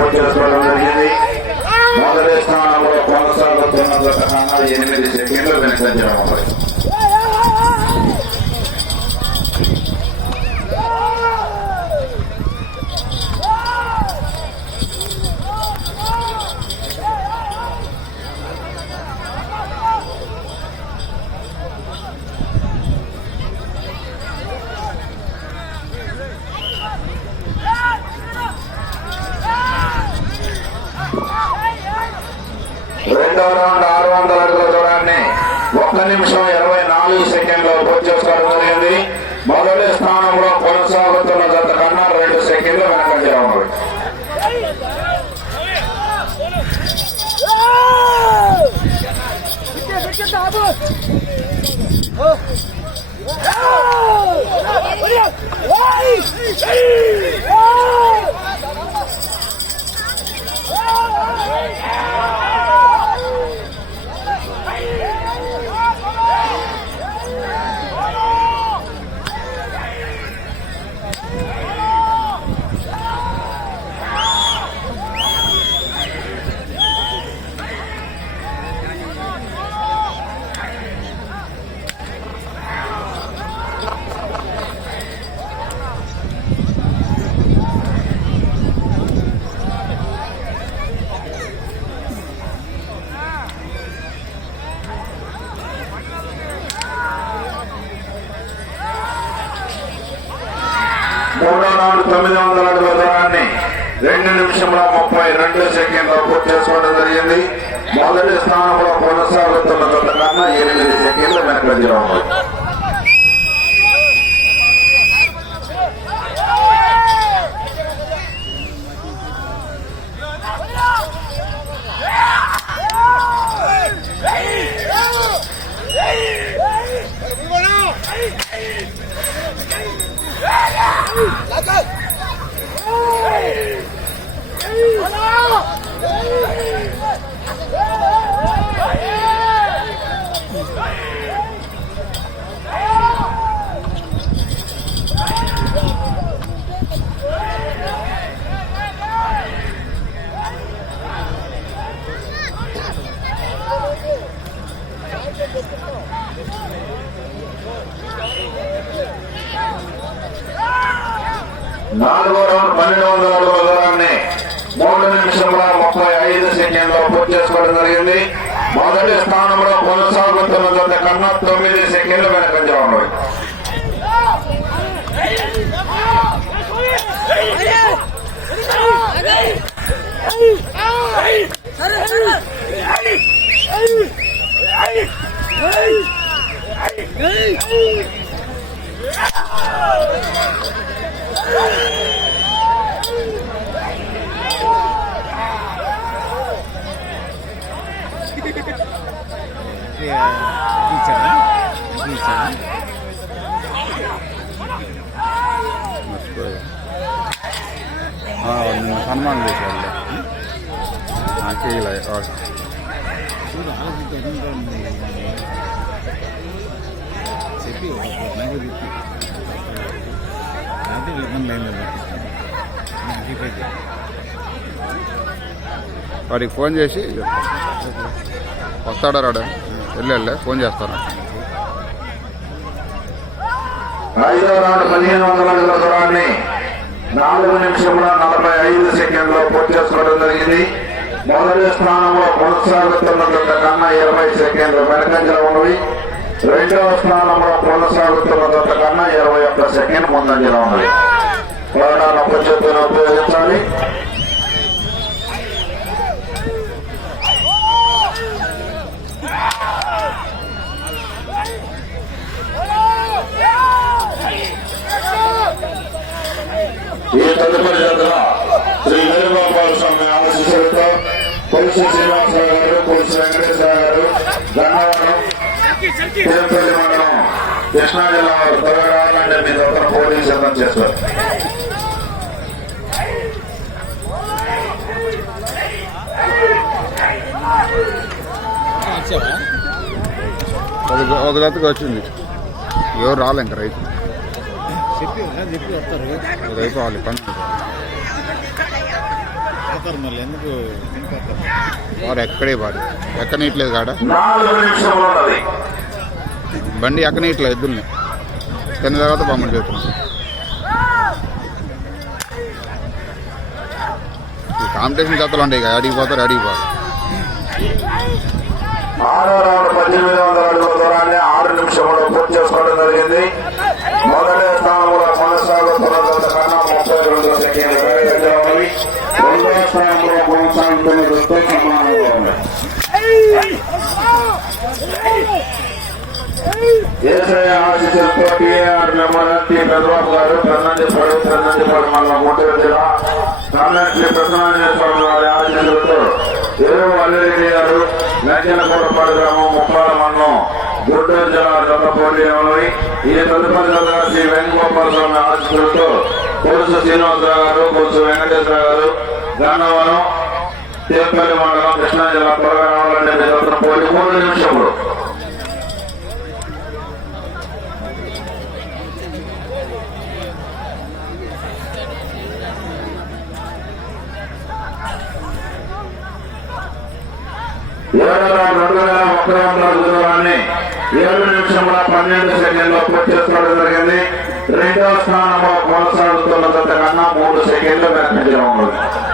పూర్తి చేసుకోవడం జరిగింది మొదటి స్థానంలో కొనసాగుతున్న ఎనిమిది సెకండ్లు వెనుకంజడం ఒక్క నిమిషం ఇరవై నాలుగు సెకండ్లు పూర్తి చేసుకోవడం జరిగింది. మొదటి స్థానంలో కొనసాగుతున్న జత కన్నా రెండు సెకండ్లు వెనకంజడం Oh! మూడో రౌండ్ తొమ్మిది వందల అడుగుల దూరాన్ని రెండు నిమిషంలో ముప్పై రెండు సెకండ్లు పూర్తి చేసుకోవడం జరిగింది. మొదటి స్థానంలో కొనసాగుతున్న జత కన్నా ఎనిమిది సెకండ్లు 来干 నాలుగో రౌండ్ పన్నెండు వందల అడుగుల దూరాన్ని మూడు నిమిషంలో ముప్పై ఐదు సెకండ్లో పూర్తి చేసుకోవడం జరిగింది మొదటి స్థానంలో కొనసాగుతున్న జత కన్నా తొమ్మిది సెకండ్లు వెనకంజం ఉన్నాయి Hey! గీచారా నిన్న సన్మానం చేశారు నాకే ఇలా చూడు ఆలోచించి ఎంత ఉంది చెప్పి నాకు చెప్పి ఇబ్బంది లేదు చెప్పైతే వాడికి ఫోన్ చేసి వస్తాడా రాడా? వెళ్ళి వెళ్ళే ఫోన్ చేస్తాను ఐదో రౌండ్ పదిహేను వందల అడుగుల దూరాన్ని నాలుగు నిమిషంలో నలభై ఐదు సెకండ్లో పూర్తి చేసుకోవడం జరిగింది. మొదటి స్థానంలో కొనసాగుతున్న జత కన్నా ఇరవై సెకండ్లు వెనకంజలో ఉన్నవి. రెండవ స్థానంలో కొనసాగుతున్న జత కన్నా ఇరవై ఒక్క సెకండ్ ముందంజలో ఉన్నది. ప్రాణాల పద్ధతిని ఉపయోగించాలి. ఈ తదుపరి జాతర శ్రీ వేణుగోపాల స్వామి ఆలోచించడంతో పులుసు శ్రీనివాసరావు గారు పులుసు వెంకటేశ్వర గారు గన్నవరం తిరుపతి మండలం కృష్ణా జిల్లా వారు త్వరగా రావాలంటే మీ దగ్గర పోటీ సిద్ధం చేస్తారు వచ్చింది ఎవరు రాలే ఇంకా రైతు. చెప్పి చెప్పి వస్తారు. ఇది అయిపోవాలి పని పోతారు మళ్ళీ. ఎందుకు వారు ఎక్కడే వాడు? ఎక్కనీయట్లేదు కాడ? బండి ఎక్కనీయట్లేదు ఎద్దుల్ని కింద తర్వాత బొమ్మలు చెబుతున్నాం ఈ కాంపిటీషన్ జతలు ఉంటాయి కదా అడిగి పోతారు ఏసఐ ఆశిస్సులతో టీఆర్ మెంబర్ గారు ప్రధానిపాడు ప్రధానిపాడు మండలం గుంటూరు జిల్లా కామెంట్రీ ప్రధానేశ్వరం గారి ఆశిస్సులతో ఎరువు అల్లిరెడ్డి గారు వెంకన్నకోటపాడు గ్రామం ముప్పాల మండలం గుంటూరు జిల్లా జత ఈ తదుపరి శ్రీ వేణుగోపాల స్వామి ఆశిస్సులతో కొలుసు శ్రీనివాసరావు గారు కొలుసు వెంకటేశ్వర గారు గన్నవరం తేపల్లి మండలం కృష్ణా జిల్లా త్వరగా రావాలంటే పోటీ మూడు నిమిషంలో ఏడు రెండు వేల ఒక్క వందల దూరాన్ని ఏడు నిమిషముల పన్నెండు సెకండ్లో పూర్తి చేసుకోవడం జరిగింది రెండవ స్థానంలో కొనసాగుతున్న కన్నా మూడు సెకండ్లు వెనకంజలో ఉన్నది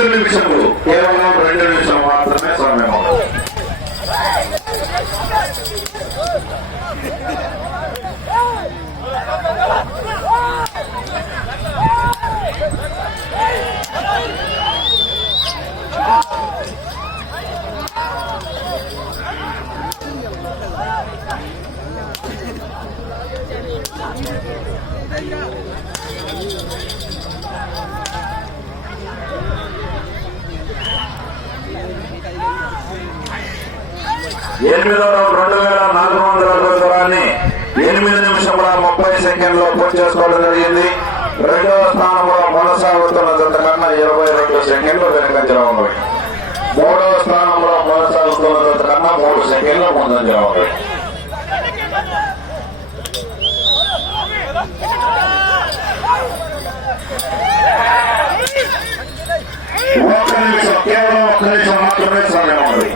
రెండు నిమిషములు కేవలం రెండు నిమిషం మాత్రమే సమయం ఎనిమిదో రెండు వేల నాలుగు వందల అడుగుల దూరాన్ని ఎనిమిది నిమిషముల ముప్పై సెకండ్లో పూర్తి చేసుకోవడం జరిగింది. రెండవ స్థానంలో కొనసాగుతున్న జత కన్నా ఇరవై రెండు సెకండ్లు వెనుకంజలో ఉన్నవి మూడవ స్థానంలో కొనసాగుతున్న జత కన్నా మూడు సెకండ్లు ముందంజలో ఉన్నవి ఒక్క నిమిషం కేవలం ఒక్క నిమిషం మాత్రమే సమయం ఉంది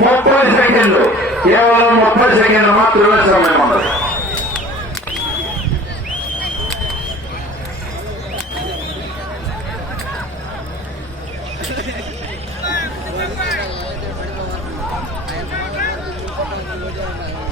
ముప్పై సెకండ్లు. కేవలం ముప్పై సెకండ్లు మాత్రమే సమయం ఉండదు Yeah.